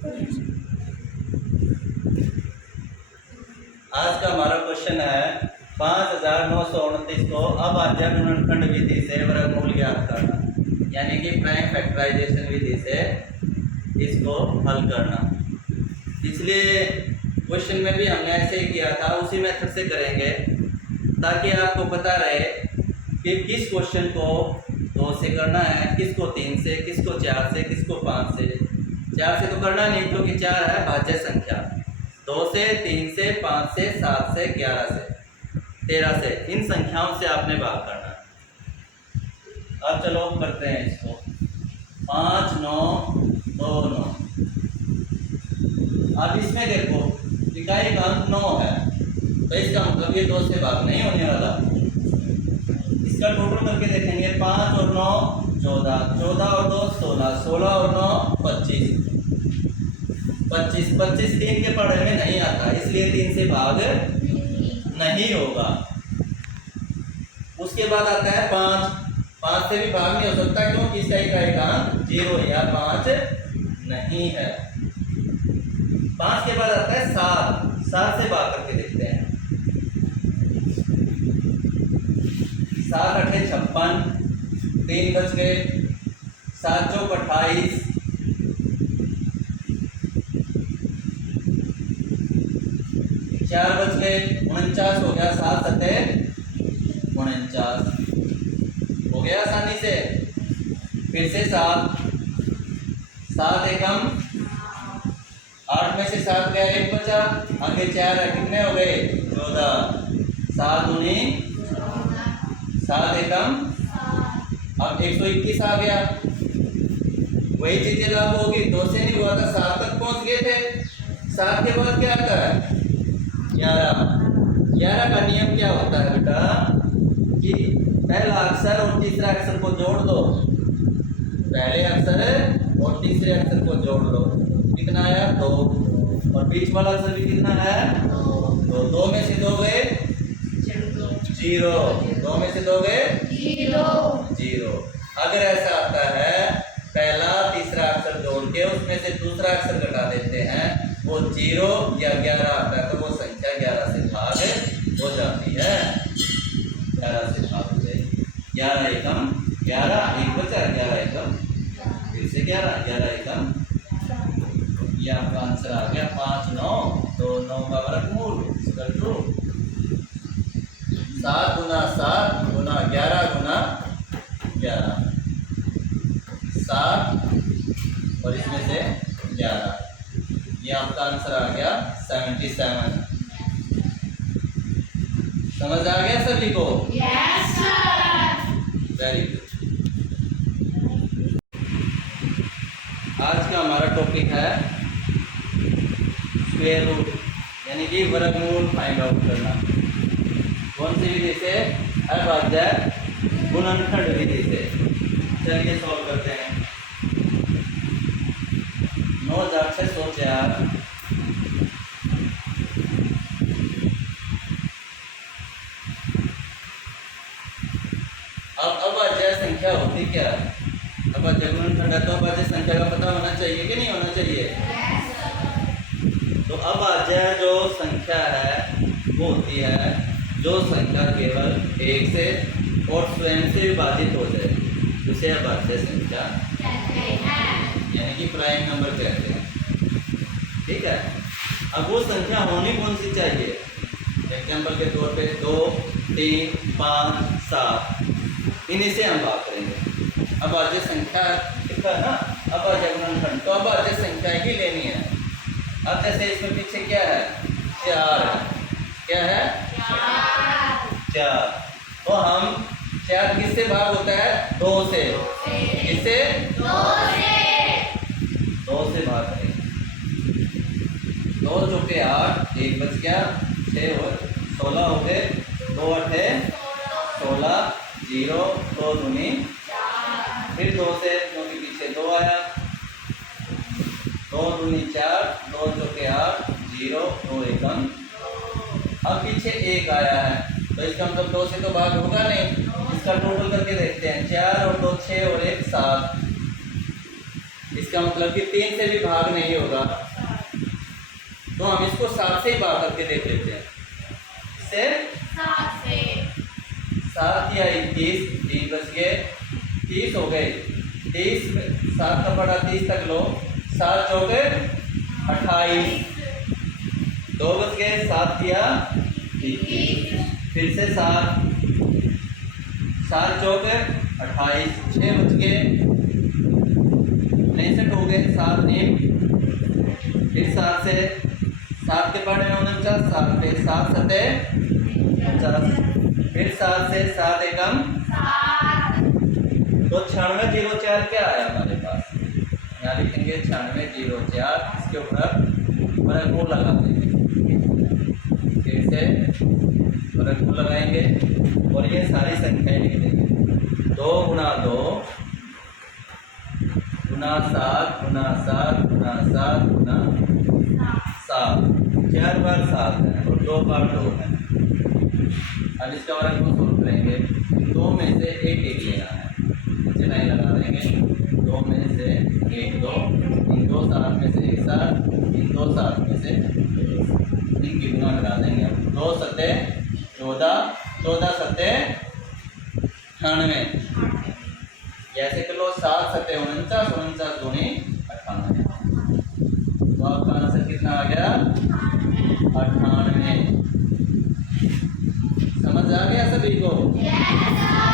आज का हमारा क्वेश्चन है 5929 को अभाज्य गुणनखंड विधि से वर्गमूल ज्ञात करना, यानी कि प्राइम फैक्टराइजेशन विधि से इसको हल करना। पिछले क्वेश्चन में भी हमने ऐसे ही किया था, उसी मेथड से करेंगे ताकि आपको पता रहे कि किस क्वेश्चन को 2 से करना है, किसको 3 से, किसको 4 से, किसको 5 से। 4 से तो करना नहीं क्योंकि 4 है भाज्य संख्या। 2 से, 3 से, 5 से, 7 से, 11 से, 13 से, इन संख्याओं से आपने भाग करना है। अब चलो करते हैं इसको। 5 9 2 9। अब इसमें देखो इकाई का अंक 9 है, तो इसका मतलब ये 2 से भाग नहीं होने वाला। इसका टोटल करके देखेंगे। 5 और 9 14, 14 और 2 16, 16 और 9 25, 25, 25 3 के पढ़े में नहीं आता, इसलिए 3 से भाग नहीं होगा। उसके बाद आता है 5, 5 से भी भाग नहीं हो सकता क्योंकि इसका इकाई का अंक 0 या 5 नहीं है। 5 के बाद आता है 7, 7 से भाग करके देखते हैं। 7 8 56, 3 बच गए, 7 चौक 28, 4 बच गए, 49 हो गया। 7 7 49 हो गया आसानी से। फिर से 7, 7 एकम 8 में से 7 गया, 1 बचा, आगे 4 है, कितने हो गए 14, 7 दूनी 7 एकम, अब 121 आ गया। वही चीजें लागू होगी, 2 से नहीं हुआ था, 7 तक पहुंच गए थे। 7 के बाद क्या आता है 11। 11 का नियम क्या होता है बेटा कि पहला अक्षर और तीसरा अक्षर को जोड़ दो, पहले अक्षर और तीसरे अक्षर को जोड़ दो। कितना आया 2, और बीच वाला अक्षर भी कितना है 2। 2 में से 2 गए 0, 2 में से 2 गए 0। अगर ऐसा आता है पहला तीसरा अक्षर जोड़ के उसमें से दूसरा अक्षर घटा देते हैं, वो 0 या 11 आता है, तो वो संख्या 11 से भाग हो जाती है। 11 से भाग हो जाएगी। 11 एकम 11, 1 बचा, 11 एकम फिर से 11, 11 एकम, ये आपका आंसर आ गया 5 9 तो 9 का वर्गमूल इक्वल टू 7 गुना 7 गुना 11 गुना 11, 7 और इसमें से 11, ये आपका आंसर आ गया 77। समझ आ गया सभी को? Yes sir. Very good. आज का हमारा टॉपिक है स्क्वायर रूट, यानी कि वर्गमूल फाइंड आउट करना। कौन सी विधि से? अभाज्य गुणनखंड विधि से। चलिए सॉल्व करते हैं। 9604 अब अभाज्य संख्या होती क्या है? अभाज्य गुणनखंड है तो अभाज्य संख्या का पता होना चाहिए कि नहीं होना चाहिए? तो अभाज्य जो संख्या है वो होती है जो संख्या केवल 1 से और स्वयं से विभाजित हो जाए, उसे अभाज्य संख्या यानी कि प्राइम नंबर कहते हैं। ठीक है, अब वो संख्या होनी कौन सी चाहिए? एग्जाम्पल के तौर पे 2 3 5 7, इन्हीं से हम बात करेंगे। अभाज्य संख्या लिखा है ना, अभाज्य गुणनखंड, तो अभाज्य संख्या ही लेनी है। अब जैसे इसमें पीछे क्या है 4 है, क्या है 4, तो हम 4 किससे भाग होता है 2 से, किससे 2 से भाग करेंगे। 2 चौके 8, 1 बच गया, 6 और 16 हो गए, 2 8 16, 0 2 दूनी 4, फिर 2 से क्योंकि पीछे 2 आया, 2 दूनी 4, 2 चौके 8, 0 2 एकम, अब पीछे 1 आया है तो इसका मतलब 2 से तो भाग होगा नहीं। इसका टोटल करके देखते हैं, 4 और 2 6 और 1 7, इसका मतलब कि 3 से भी भाग नहीं होगा, तो हम इसको 7 से ही भाग करके देख लेते हैं। इससे 7 से 7 या 21, 3 बच गए, 30 हो गए। 30 में 7 का पड़ा 30 तक लो, 7 चौके 28, 2 बच गए, 7 या 21, फिर से 7 चौके 28, 6 बच गए, 69 हो गए, 7 1, फिर 7 से 7 के पढ़े 49, 7 पे 7 सते 50, फिर 7 से 7 एकम 7 तो 9604 क्या आया हमारे पास, यहाँ लिखेंगे 9604, इसके ऊपर वर्गमूल लगा देंगे, फिर से वर्गमूल लगाएंगे और ये सारी संख्याएं लिख देंगे। 2 गुना 2 गुना 7 गुना 7 गुना 7 गुना 7, 4 बार 7 है और 2 बार 2 है। अब इसका वर्गमूल सोल्व करेंगे, 2 में से 1 1 लेना है, नीचे लाइन लगा देंगे, 2 में से 1 2, इन 2 7 में से 1 7, इन 2 7 में से इनकी गुना करा देंगे। 2 सत्ते 14, 14 सत्ते 98, जैसे कि लो 7 सत्ते 49, 49 दूनी 98, तो आपका आंसर कितना आ गया 98। समझ आ गया सभी को? Yes, sir.